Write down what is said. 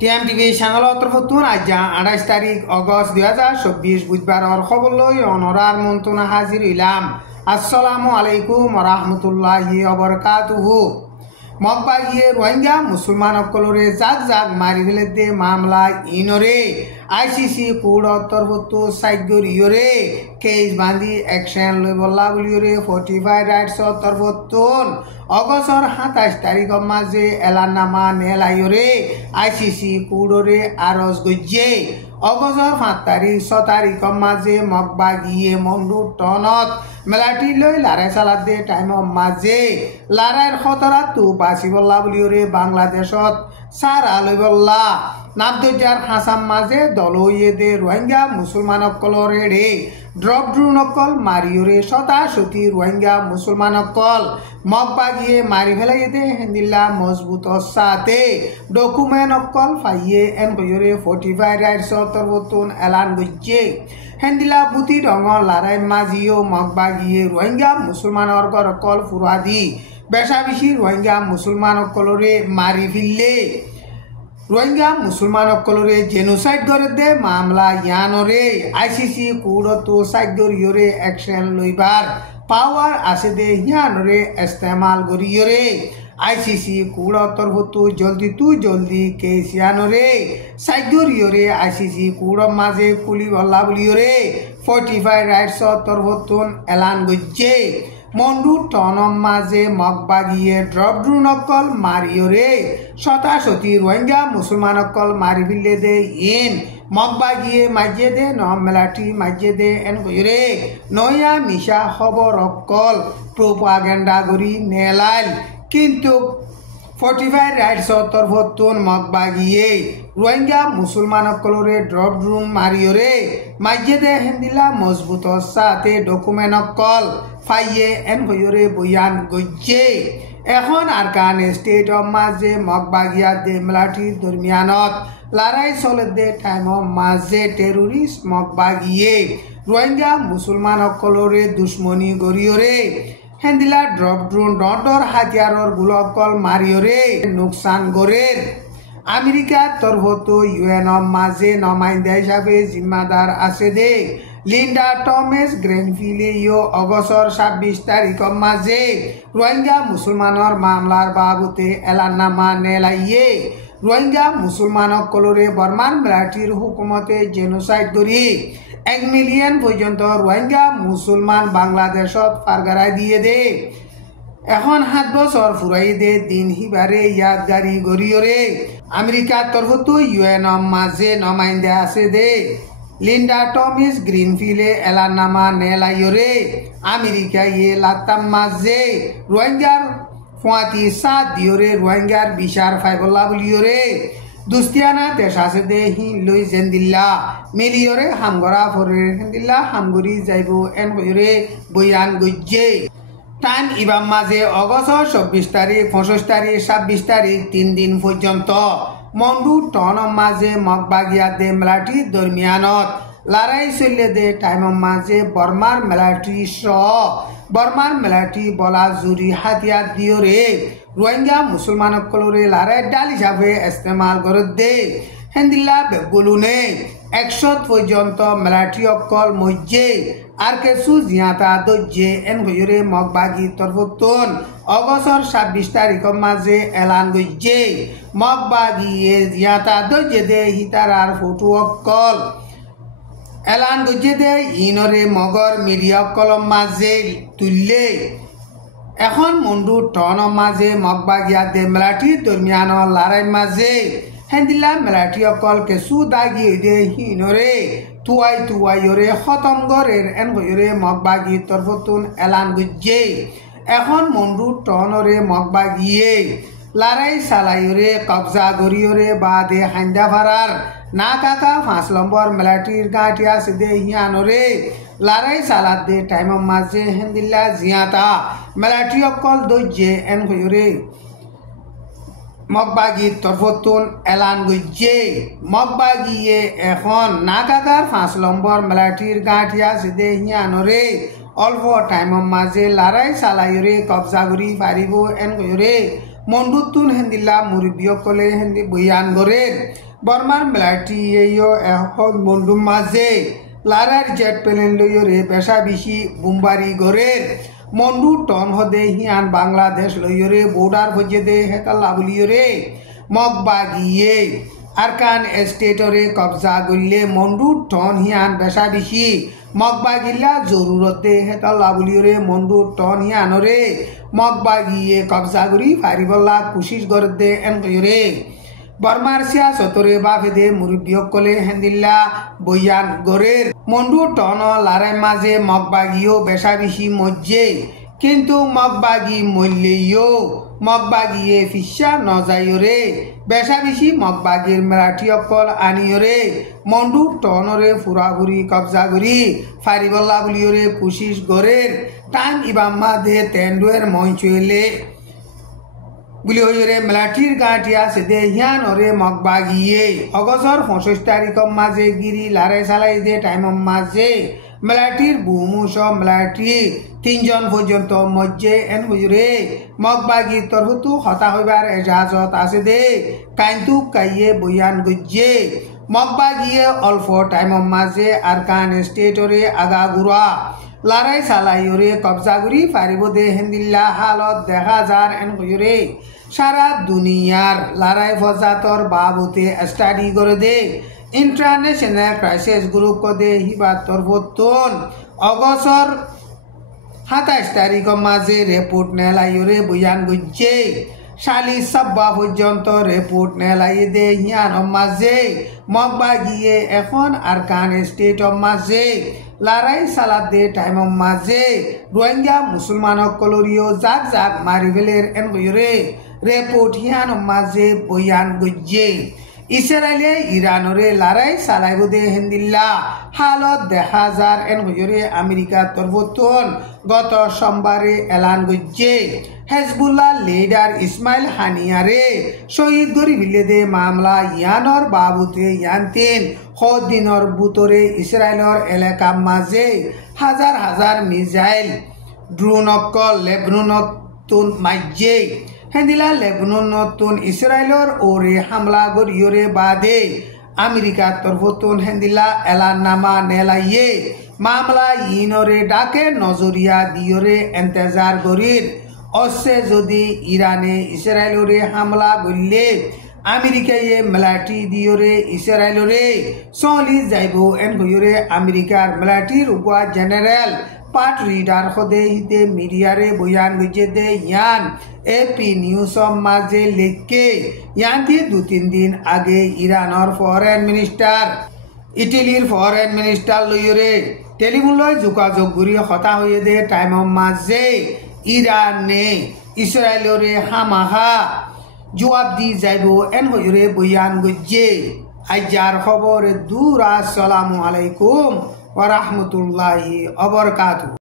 টিএমটিভি সাংবাদিক ফতুন আজ 28 তারিখ অগস্ট 2024 বুধবার খবর লই অনরার মন্ত্রণা হাজির হইলাম। আসসালামু আলাইকুম রহমতুল্লাহি ওয়াবারাকাতুহু। মগবাগিয়ে রোহিঙ্গা মুসলমান সকলরে জাগ জাগ মারি ফেলে দে মামলা ইনরে আইসিসি কোড তরফতো সাইগর ইয়রে কেস বান্ধি অ্যাকশন লই বল্লা বলিয়রে 45 রাইটস তরফতন অগস্টর 27 তারিখ মাঝে এলানামা নেলাইয়রে আইসিসি কোডরে আরজ গজ্জে অগস্টর 5 তারিখ 6 তারিখ মাঝে মগবাগিয়ে মন্ডু টনত মেলাটি লই লারাই চালাত দে টাইম মাঝে লারাইর খতরা তু বাসি বল্লা বলিয়রে বাংলাদেশত সারা লই বল্লা নাবদজার হাসাম মাঝে দলইয়ে দে রোহিঙ্গা মুসলমান সকলরে রে ড্রপ ড্রোন অকল মারিয়রে শতাশতি রোহিঙ্গা মুসলমান অকল মগবাগিয়ে মারি ফেলাই দে হেন্দিল্লা মজবুত সাথে ডকুমেন্ট অকল ফাইয়ে এন কইরে 45 রাইটস তরবতুন এলান গজ্জে হেন্দিলা বুতি রঙ লারাই মাঝিও মগবাগিয়ে রোহিঙ্গা মুসলমানর অকল ফুরাদি বেশা বেশি রোহিঙ্গা মুসলমান অকলরে মারি ফিললে রোহিঙ্গা মুসলমান সকলরে জেনোসাইড করে দে মামলা ইয়ানরে আইসিসি কোডত সাইগর ইয়রে অ্যাকশন লইবার পাওয়ার আছে দে ইয়ানরে ইস্তেমাল করিয়রে আইসিসি কোড তরফতো জলদি কেস ইয়ানরে সাইগর ইয়রে আইসিসি কোড মাঝে কুলি বল্লা বলিয়রে 45 রাইটস তরফতন এলান গজ্জে মন্ডু টনম মাঝে মগবাগিয়ে ড্রপ ড্রোন অকল মারিয়রে শতাশতি রোহিঙ্গা মুসলমান অকল মারি ফিলে দে ইন মগবাগিয়ে মাঝে দে মেলাটি মাঝে দে এন কইরে নয়া মিশা খবর অকল প্রোপাগেন্ডা করি নেলাইল কিন্তু 45 রাইটস তরফতন মগবাগিয়ে রোহিঙ্গা মুসলমান সকলরে ড্রপ ড্রোন মারিয়রে মাঝে দে হেন্দিলা মজবুত সাথে ডকুমেন্ট অকল ফাইয়ে এন কইরে বয়ান গজ্জে এখন আর কানে স্টেট অফ মাঝে মগবাগিয়া দে মেলাটির দরমিয়ানত লড়াই চলে দে টাইম মাঝে টেরোরিস্ট মগবাগিয়ে রোহিঙ্গা মুসলমান সকলরে দুশ্মনী গরিয়রে হেন্দিলা ড্রপ ড্রোন ডর হাতিয়ারর গুলকল মারিয়রে নোকসান গরের আমেরিকার তরফতো ইউএন মাঝে নমাইন্দা হিসাবে জিম্মাদার আছে দে লিন্ডা টমেস গ্রেনফিলে অগস্টর 26 তারিখ মাঝে রোহিঙ্গা মুসলমানর মামলার বাবুতে এলানামা নেলাইয়ে রোহিঙ্গা মুসলমান সকলরে বর্মান মিলিটারির হুকুমতে জেনোসাইড করি 1 মিলিয়ন পর্যন্ত রোহিঙ্গা মুসলমান বাংলাদেশত ফারগারাই দিয়ে দে এখন 7 বছর ফুরাই দে দিন হিবারে ইয়াদগারি গরিয়রে আমেরিকার তরফতো ইউএন মাঝে নমাইন্দা আছে দে লিন্ডা টমিস গ্রিনফিলে এলানামা নেলাইয়রে আমেরিকা ইয়ে লাতাম মাঝে রোহিঙ্গার 37 দিয়রে রোহিঙ্গার বিশার ফাইবল্লা বলিয়রে দুস্তিয়ানা দেশ আছে দে হি লই জেন্দিল্লা মিলিয়রে হামগরা ফরে হেন্দিল্লা হামগরি যাইব এন কইরে বয়ান গজ্জে টাইম ইবাম মাঝে অগস্ট 24 তারিখ 25 তারিখ 26 তারিখ 3 দিন পর্যন্ত মন্ডু টন মাঝে মগবাগিয়া দে মেলাটি দরমিয়ানত লড়াই চলে দে টাইম মাঝে বর্মার মেলাটি বর্মার মেলাটি বলা জুরি হাতিয়ার দিয়রে রোহিঙ্গা মুসলমান সকলরে লড়াই ডাল হিসাবে ইস্তেমাল করে দে হেন্দিল্লা বেগুলুনে 100 পর্যন্ত মেলাটি অকল মজ্জে আর কিছু জিয়াতা দজ্জে এন গইরে মগবাগি তরফতন অগস্টর 26 তারিখ মাঝে এলান গজ্জে মগবাগিয়ে জিয়াতা দজ্জে দে হিতারার ফটো অকল এলান গজ্জে দে ইনরে মগর মিডিয়া অকল মাঝে তুললে এখন মন্ডু টন মাঝে মগবাগিয়া দে মেলাটি দরমিয়ান লড়াই মাঝে হেন্দিলা মেলাটি অকল কেসু দাগি দে হিনরে তুয়াইয়রে খতম গরের এন গইরে মগবাগি তরফতুন এলান গজ্জে এখন মন্ডু টনরে মগবাগিয়ে লড়াই চালাইয়রে কবজা গরিয়রে বা দে হান্দা ভাড়ার না কাকা 5 নম্বর মেলাটির গাঁটি আছে দে হিয়ানরে লড়াই চালাত দে টাইম মাঝে হেন্দিল্লা জিয়াতা মেলাটি অকল দজ্জে এন গইরে মগবাগি তরফতুন এলান গজ্জে মগবাগিয়ে এখন না কাকার 5 নম্বর মেলাটির গাঁটি আছে দে হিয়ানরে অল্প টাইম মাঝে লড়াই চালাইয়রে কবজা করি পারিব এন কইরে মন্ডুতুন হেন্দিল্লা মুরব্বী সকলে হেন্দি বয়ান গরের বর্মার মিলিটারি এখন মন্ডুম মাঝে লারার জেট প্লেন লইরে পেশা বেশি বুমবারি গড়ের মন্ডু টন হদে হিয়ান বাংলাদেশ লইরে বর্ডার হজে হেতাল্লা বলিয়রে মগবাগিয়ে আরকান এস্টেটরে কবজা গড়লে মন্ডু টন হিয়ান পেশা বেশি মগবাগিল্লা জরুরতে হেতাল্লা বলিয়রে মন্ডু টন হিয়ানরে মগবাগিয়ে কবজা গড়ি ফারিবল্লা কুশিস গড়ে এন কইরে বর্মার সিয়াসতরে বাফেদে মুরব্বীসকলে হেন্দিল্লা বৈয়ান গড়ের মন্ডু টন লারাই মাঝে মগবাগিও বেশা বেশি মজ্জে কিন্তু মগবাগি মল্লেও মগবাগিয়ে ফিসা নজাইরে বেশা বেশি মগবাগির মেলাঠিসকল আনিয়রে মন্ডু টনরে ফুরাফুরি কবজা করি ফারিবল্লা বলিয়রে কুশিস গড়ের টাইম ইবাম্মা দে তেন্ডুয়ের মঞ্চুয়েলে বুলি হইরে মেলাঠির গাঁটিয়া সেদে হিয়ান ওরে মগবাগিয়ে অগস্টর 25 তারিখ মাঝে গিরি লারাই সালাই দে টাইম মাঝে মেলাঠির বুমুস মেলাঠি 3 জন পর্যন্ত মজ্জে এন হইরে মগবাগি তরফতু হতা হইবার এজাজত আছে দে কাইন্তু কাইয়ে বয়ান গজ্জে মগবাগিয়ে অল্প টাইম মাঝে আরকান স্টেটরে আগাগুড়া লারাই সালাইরে কবজা করি পারিব দে হেন্দিল্লা হালত দেখা যার এন হইরে সারা দুনিয়ার লারাই ফজাতর বাবুতে স্টাডি করে দে ইন্টারন্যাশনাল ক্রাইসিস গ্রুপ কদে হিবা তরফতন অগস্টর 27 তারিখ মাঝে রিপোর্ট নেলাইরে বয়ান গজ্জে শালি সাব্বা পর্যন্ত রিপোর্ট নেলাই দে হিয়ান মাঝে মগবাগিয়ে এখন আরকান স্টেট মাঝে লারাই সালাদ দে টাইম মাঝে রোহিঙ্গা মুসলমানসকলরিও জাক জাক মারি ফেলের এন হইরে রিপোর্ট হিয়ান মাঝে বয়ান গজ্জে ইসরায়েলে ইরানরে লারাই সালাইব দে হেন্দিল্লা হালত দেখা যার এন হইরে আমেরিকা তরফতন গত সোমবারে এলান গজ্জে হেজবুল্লাহ লিডার ইসমাইল হানিয়ারে শহীদ গরি ফেলে দে মামলা ইয়ানর বাবুতে ইয়ানতেন দিনর বুতরে ইসরায়েলর এলাকা মাঝে হাজার হাজার মিসাইল ড্রোনকল লেবননতুন মাইজে হেন্দিলা লেবননতুন ইসরায়েলর ওরে হামলা গরিয়রে বাদে আমেরিকা তরফতুন হেন্দিলা এলাননামা নেলাইয়ে মামলা ইনরে ডাকে নজরিয়া দিয়রে এন্তেজার গরির অসে যদি ইরানে ইসরায়েলরে হামলা গড়লে আমেরিকায়ে মিলিটারি দিয়রে ইসরায়েলরে চলি যাইব এন হইরে আমেরিকার মিলিটারির উপর জেনারেল পাট রিডার হদে হিতে মিডিয়ারে বয়ান গজে দে ইয়ান এপি নিউজ মাঝে লেখকে ইয়ান দিয়ে 2-3 দিন আগে ইরানর ফরেন মিনিস্টার ইটালির ফরেন মিনিস্টার লইরে টেলিফোনলৈ যোগাযোগ করি হতা হয়ে দে টাইম মাঝে ইরানে ইসরায়েলরে হামাহা জবাব দি যাইব এন হইরে বয়ান গজ্জে আইজার খবর দূর। আসসালামু আলাইকুম ওয়া রাহমাতুল্লাহি ওয়া বারাকাতুহু।